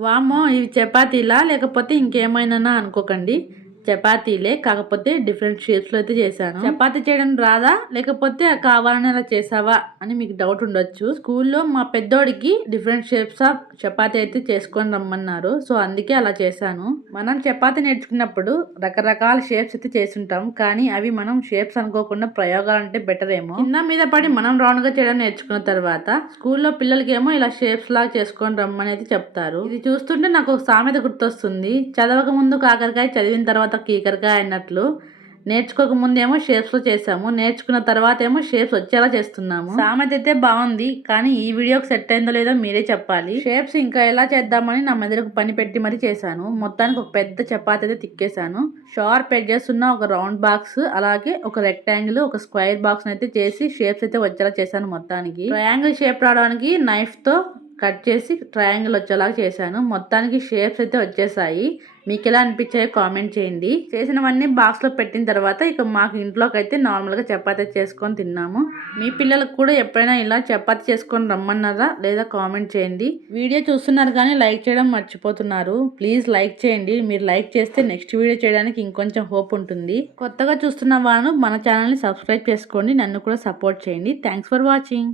వామ్మో! ఇవి చపాతీలా? లేకపోతే ఇంకేమైనానా అనుకోకండి. చపాతీలే. కాకపోతే డిఫరెంట్ షేప్స్‌లో అయితే చేశాను. చపాతీ చేయడం రాదా? లేకపోతే కావాలని అలా చేశావా? అని మీకు డౌట్ ఉండొచ్చు. స్కూల్‌లో మా పెద్దోడికి డిఫరెంట్ షేప్స్ ఆఫ్ చపాతీ అయితే చేసుకొని రమ్మన్నారు. సో, అందుకే అలా చేశాను. మనం చపాతీ నేర్చుకున్నప్పుడు రకరకాల షేప్స్ అయితే చేసుంటాం. కానీ అవి మనం షేప్స్ అనుకోకుండా ప్రయోగాలంటే బెటర్ ఏమో. కింద మీద పడి మనం రౌండ్‌గా చేయడం నేర్చుకున్న తర్వాత స్కూల్‌లో పిల్లలకేమో ఇలా షేప్స్ లాగా చేసుకొని రమ్మని అయితే చెప్తారు. ఇది చూస్తుంటే నాకు ఒక సామెత గుర్తొస్తుంది. చదవక ముందు కాకరకాయ, చదివిన తర్వాత కీకరకాయ అన్నట్లు. నేర్చుకోక ముందేమో షేప్స్‌లో చేసాము. నేర్చుకున్న తర్వాత ఏమో షేప్స్ వచ్చేలా చేస్తున్నాము. సామెత అయితే బాగుంది. కానీ ఈ వీడియోకి సెట్ అయిందో లేదో మీరే చెప్పాలి. షేప్స్ ఇంకా ఎలా చేద్దామని నా మెదడుకు పని పెట్టి మరీ చేశాను. మొత్తానికి ఒక పెద్ద చపాతీ అయితే తిక్కేశాను. షార్ప్ ఎడ్జెస్ ఉన్న ఒక రౌండ్ బాక్స్, అలాగే ఒక రెక్టాంగిల్, ఒక స్క్వేర్ బాక్స్ అయితే చేసి షేప్స్ అయితే వచ్చేలా చేశాను మొత్తానికి. ట్రయాంగిల్ షేప్ రావడానికి నైఫ్‌తో కట్ చేసి ట్రయాంగిల్ వచ్చేలాగా చేశాను. మొత్తానికి షేప్స్ అయితే వచ్చేసాయి. మీకు ఎలా అనిపించాయో కామెంట్ చేయండి. చేసినవన్నీ బాక్స్లో పెట్టిన తర్వాత ఇక మాకు ఇంట్లోకి అయితే నార్మల్గా చపాతీ చేసుకొని తిన్నాము. మీ పిల్లలకు కూడా ఎప్పుడైనా ఇలా చపాతీ చేసుకొని రమ్మన్నారా లేదా కామెంట్ చేయండి. వీడియో చూస్తున్నారు కానీ లైక్ చేయడం మర్చిపోతున్నారు. ప్లీజ్ లైక్ చేయండి. మీరు లైక్ చేస్తే నెక్స్ట్ వీడియో చేయడానికి ఇంకొంచెం హోప్ ఉంటుంది. కొత్తగా చూస్తున్న వాళ్ళు మన ఛానల్ని సబ్స్క్రైబ్ చేసుకోండి. నన్ను కూడా సపోర్ట్ చేయండి. Thanks for watching.